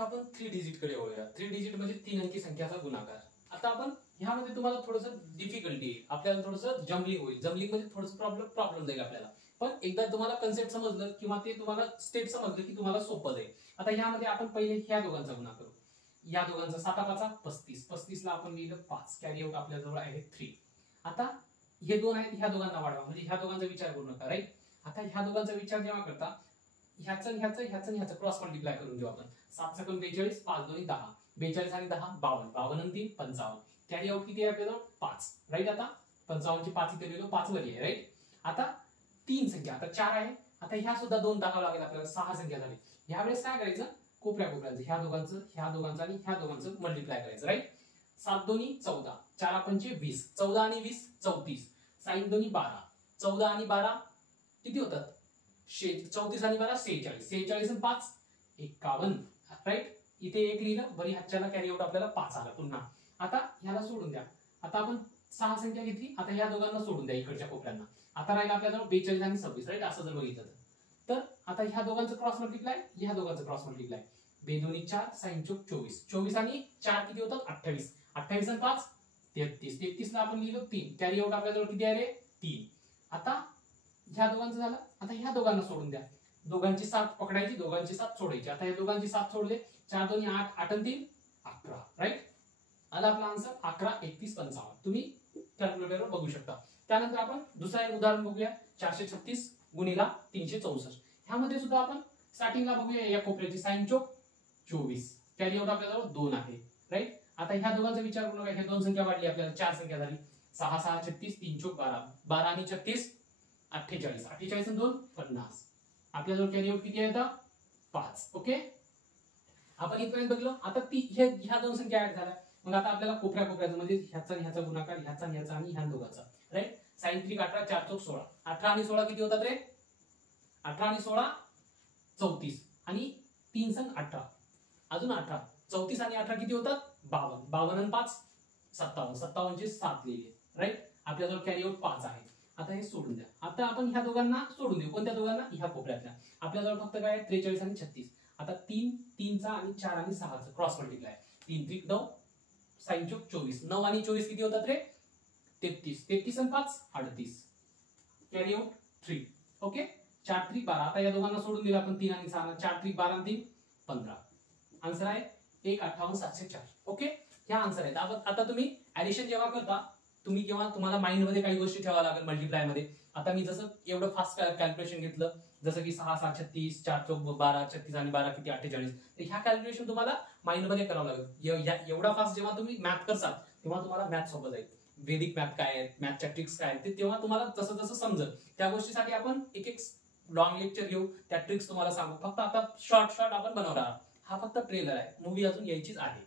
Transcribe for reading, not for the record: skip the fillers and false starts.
आपण 3 डिजिट कडे वळूया. 3 डिजिट म्हणजे 3 अंकी संख्याचा गुणाकार. आता आपण ह्यामध्ये तुम्हाला थोडंसं डिफिकल्टी येईल, आपल्याला थोडंसं जम्बलिंग होईल. जम्बलिंग म्हणजे थोडंसं प्रॉब्लेम जाईल आपल्याला. पण एकदा तुम्हाला कन्सेप्ट समजलं किंवा ते तुम्हाला स्टेप समजलं की तुम्हाला सोपं जाईल. आता ह्यामध्ये आपण पहिले ह्या दोघांचा गुणाकार करू. या दोघांचा 7 35. 35 ला आपण लिहिलं 5. कॅरी आउट आपल्या जवळ आहे 3. आता हे दोन आहेत, ह्या दोघांना वाढवा म्हणजे ह्या दोघांचा विचार करू नका, राईट. आता ह्या दोघांचा विचार जेव्हा करता ह्याचं क्रॉस मल्टिप्लाय करून घेऊ आपण. 7 × 42, 5 × 2 = 10. 42 आणि 10 52. 52 आणि 3 55. कॅरी आउट किती आहे आपल्याला 5, राईट. आता 55 ची 5 इथे लिहिलो, 5 वरी आहे, राईट. आता 3 संख्या, आता 4 आहे. आता ह्या सुद्धा 2 टाकावं लागेल आपल्याला, 6 संख्या झाली. यावेळेस काय करायचं, कोपऱ्याचं ह्या दोघांचं आणि ह्या दोघांचं मल्टिप्लाय करायचं, राईट. 7 2 14, 4 पंचे 20, 14 आणि 20 34, 6 2 12, 14 आणि 12 किती होतात, 34 आणि 12 46, 46 आणि 5 51, राईट. इथे 1 लिहिलं, बरी हातच्याला कॅरी आउट आपल्याला 5 आला पुन्हा. आता ह्याला सोडून द्या. आता आपण 6 संख्या घेतली, आता ह्या दोघांना सोडून द्या इकडच्या कोपऱ्यांना. आता राहिला आपल्याजवळ 42 आणि 26, राईट. असं जर बघितलं तर आता ह्या दोघांचं क्रॉस मल्टिप्लाय, ह्या दोघांचं क्रॉस मल्टिप्लाय. 2 2 4, 6 24, 24 आणि 4 किती होतात 28, 28 आणि 5 33, 33 ला आपण लिहिलं 3. कॅरी आउट आपल्याजवळ किती आहे रे 3. आता ह्या दोघांचं झालं. आता ह्या दोघांना सोडून द्या. दोघांची 7 पकडायची, दोघांची 7 सोडायची. आता ह्या दोघांची 7 सोडले, 4 2 8, 8 आणि 3 11, राईट. आला आपला आन्सर 11 31 55. तुम्ही कॅल्क्युलेटरवर बघू शकता. त्यानंतर आपण दुसरा एक उदाहरण बघूया. 436 गुणिला 364. ह्यामध्ये सुद्धा आपण स्टार्टिंगला बघूया या कोपऱ्याची 6 24. कॅरी आउट आपल्याजवळ 2 आहे, राईट. आता ह्या दोघांचा विचार करू नका, ह्या दोन संख्या वाढली, आपल्याला 4 संख्या झाली. 6 6 36, 3 12, 12 आणि 36 48, 48 आणि 2 50. आपल्याजवळ कॅरी आउट किती आहे आता 5. ओके, आपण इथपर्यंत बघलो. आता ह्या दोन संख्या ऍड झाल्या. मग आता आपल्याला कोपऱ्याचं म्हणजे ह्याचा गुणाकार, ह्याचा आणि ह्या दोघांचा, राईट. 6 3 18, 4 4 16. 18 आणि 16 किती होतात रे, 18 आणि 16 34 आणि 3 संग 18, अजून 18, 34 आणि 18 किती होतात 52, 52 आणि 5 57, 57 चे 7 लिहिले, राईट. आपल्याजवळ कॅरी आउट 5 आहे. आता हे सोडून द्या. आता आपण ह्या दोघांना सोडून देऊ. कोणत्या दोघांना, ह्या कोपऱ्यातल्या. आपल्याजवळ फक्त काय 43 आणि 36. आता 3 चा आणि 4 आणि 6 चा क्रॉस मल्टिप्लाय. 3 3 9, 6 24, 9 आणि 24 किती होतात रे 33, 33 आणि 5 38. Carry out 3. ओके, 4 3 12. आता या दोघांना सोडून दिलं आपण 3 आणि 6. 4 3 12 आणि 3 15. आन्सर आहे 1,58,704. ओके, ह्या आन्सर आहेत. आता तुम्ही ऍडिशन जेव्हा करता, तुम्हाला माइंड मध्ये काही गोष्टी ठेवाव्या लागेल मल्टिप्लाय मध्ये. आता मी जसं एवढं फास्ट कॅल्क्युलेशन घेतलं, जसं की 6 6 36, 4 4 12, 36 आणि 12 किती 48. तर ह्या कॅल्क्युलेशन तुम्हाला माइंड मध्ये करावं लागेल. एवढा फास्ट जेव्हा तुम्ही मॅथ करसाल तेव्हा तुम्हाला मॅथ सोपं जाईल. वेदिक मॅथ काय आहे, मॅथच्या ट्रिक्स काय आहेत, ते तेव्हा तुम्हाला जसं जसं समजेल. त्या गोष्टीसाठी आपण एक लॉंग लेक्चर घेऊ, त्या ट्रिक्स तुम्हाला सांगू. फक्त आता शॉर्ट आपण बनवणार. हा फक्त ट्रेलर आहे, मूवी अजून यायचीच आहे.